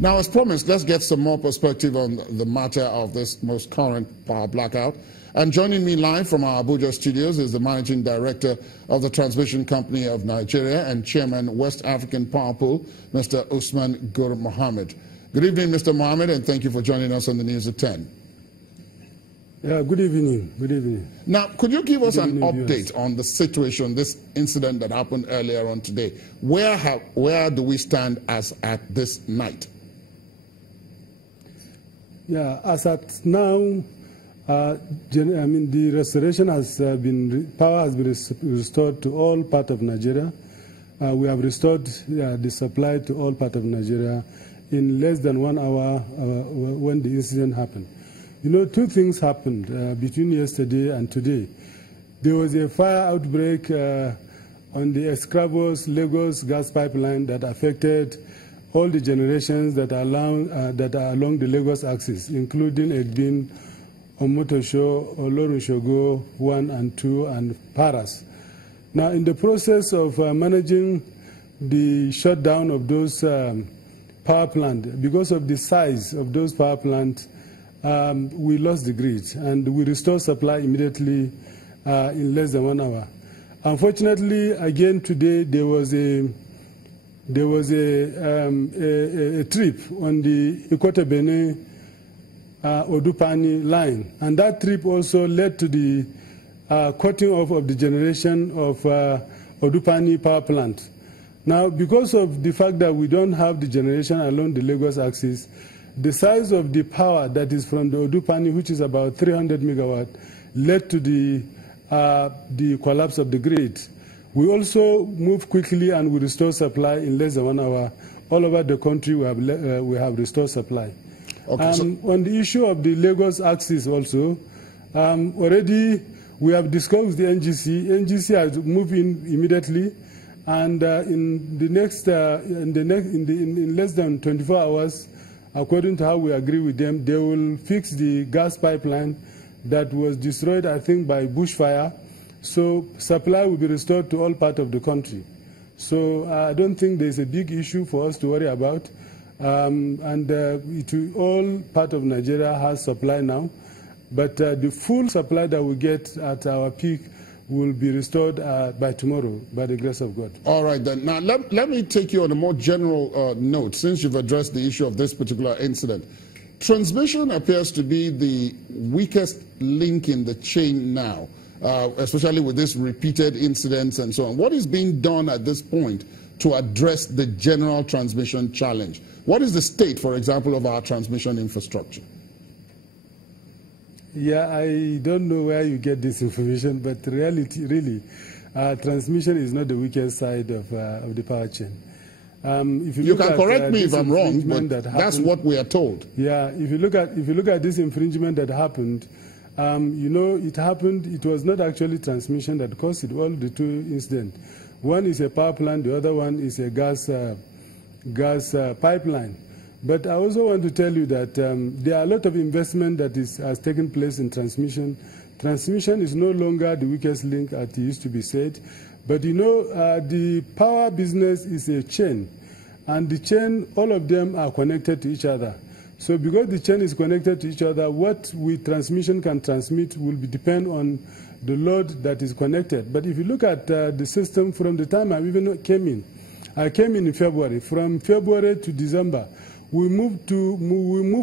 Now, as promised, let's get some more perspective on the matter of this most current power blackout. And joining me live from our Abuja studios is the Managing Director of the Transmission Company of Nigeria and Chairman, West African Power Pool, Mr. Usman Gur Mohammed. Good evening, Mr. Mohammed, and thank you for joining us on the News at 10. Yeah, good evening. Good evening. Now, could you give us an update on the situation, this incident that happened earlier on today? Where do we stand as at this night? Yeah, as at now, the restoration has power has been restored to all part of Nigeria. We have restored the supply to all part of Nigeria in less than 1 hour when the incident happened. You know, two things happened between yesterday and today. There was a fire outbreak on the Escravos-Lagos gas pipeline that affected all the generations that are along the Lagos axis, including Egbin, Omotosho, Olorunshogo 1 and 2, and Paras. Now, in the process of managing the shutdown of those power plants, because of the size of those power plants, we lost the grid, and we restored supply immediately in less than 1 hour. Unfortunately, again today there was a trip on the Ikote-Benin Odupani line, and that trip also led to the cutting off of the generation of Odupani power plant. Now, because of the fact that we don't have the generation along the Lagos axis, the size of the power that is from the Odupani, which is about 300 megawatt, led to the collapse of the grid. We also moved quickly and we restored supply in less than 1 hour. All over the country, we have restored supply. Okay, on the issue of the Lagos axis also, already we have discussed with the NGC. NGC has moved in immediately, and in less than 24 hours, according to how we agree with them, they will fix the gas pipeline that was destroyed, I think, by bushfire. So supply will be restored to all parts of the country. So I don't think there's a big issue for us to worry about. All part of Nigeria has supply now. But the full supply that we get at our peak will be restored by tomorrow, by the grace of God. All right, then. Now, let me take you on a more general note, since you've addressed the issue of this particular incident. Transmission appears to be the weakest link in the chain now, especially with this repeated incidents and so on. What is being done at this point to address the general transmission challenge? What is the state, for example, of our transmission infrastructure? Yeah, I don't know where you get this information, but reality, really, transmission is not the weakest side of the power chain. If you can correct me if I'm wrong, but that's what we are told. Yeah, if you look at this infringement that happened, you know, it happened. It was not actually transmission that caused it. All the two incidents. One is a power plant. The other one is a gas pipeline. But I also want to tell you that there are a lot of investment that has taken place in transmission. Transmission is no longer the weakest link, as it used to be said. But you know, the power business is a chain. And the chain, all of them are connected to each other. So because the chain is connected to each other, what transmission can transmit will depend on the load that is connected. But if you look at the system from the time I even came in, I came in February. From February to December, we moved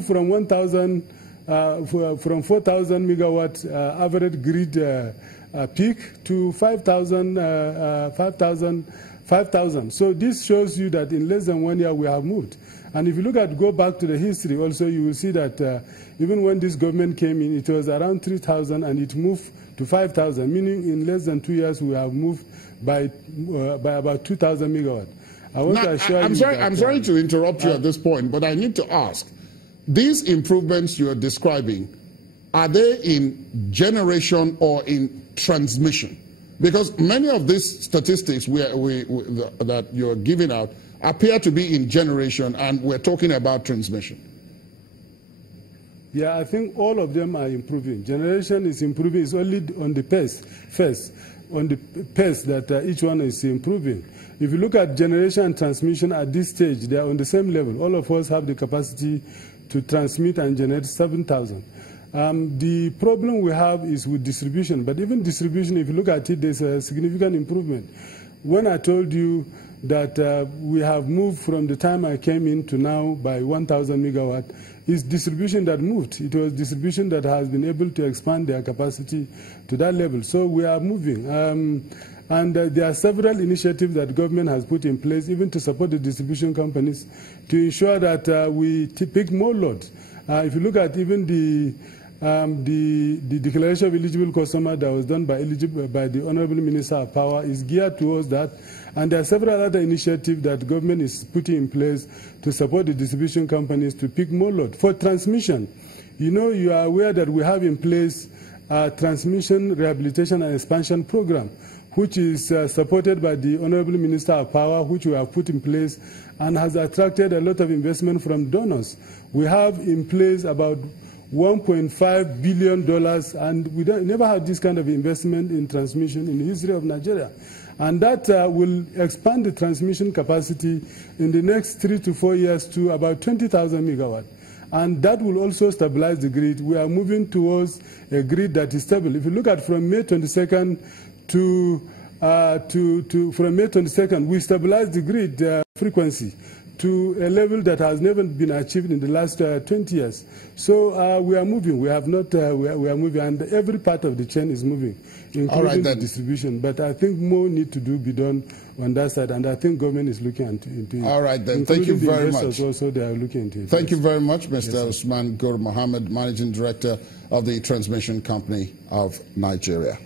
from 1,000, from 4,000 megawatt average grid peak to 5,000. So this shows you that in less than 1 year we have moved. And if you go back to the history also, you will see that even when this government came in, it was around 3,000 and it moved to 5,000, meaning in less than 2 years we have moved by about 2,000 megawatt. I'm sorry to interrupt you at this point, but I need to ask, these improvements you are describing, are they in generation or in transmission? Because many of these statistics that you're giving out appear to be in generation, and we're talking about transmission. Yeah, I think all of them are improving. Generation is improving. It's only on the pace first. on the pace that each one is improving. If you look at generation and transmission at this stage, they are on the same level. All of us have the capacity to transmit and generate 7,000. The problem we have is with distribution, but even distribution, if you look at it, there's a significant improvement. When I told you that we have moved from the time I came in to now by 1,000 megawatt, it's distribution that moved. It was distribution that has been able to expand their capacity to that level. So we are moving. And there are several initiatives that government has put in place, even to support the distribution companies, to ensure that we pick more loads. If you look at even the declaration of eligible customer that was done by the Honorable Minister of Power is geared towards that. And there are several other initiatives that government is putting in place to support the distribution companies to pick more load. For transmission, you are aware that we have in place a transmission rehabilitation and expansion program, which is supported by the Honorable Minister of Power, which we have put in place and has attracted a lot of investment from donors. We have in place about $1.5 billion, and we never had this kind of investment in transmission in the history of Nigeria. And that will expand the transmission capacity in the next 3 to 4 years to about 20,000 megawatt. And that will also stabilize the grid. We are moving towards a grid that is stable. If you look at from May 22nd from May 22nd, we stabilized the grid frequency to a level that has never been achieved in the last 20 years. So we are moving. We have not. We are moving, and every part of the chain is moving, including the distribution. But I think more need to be done on that side, and I think government is looking into it. All right, then. Thank you very much. Also, they are looking into it. Thank you very much, Mr. Usman Gur Mohammed, Managing Director of the Transmission Company of Nigeria.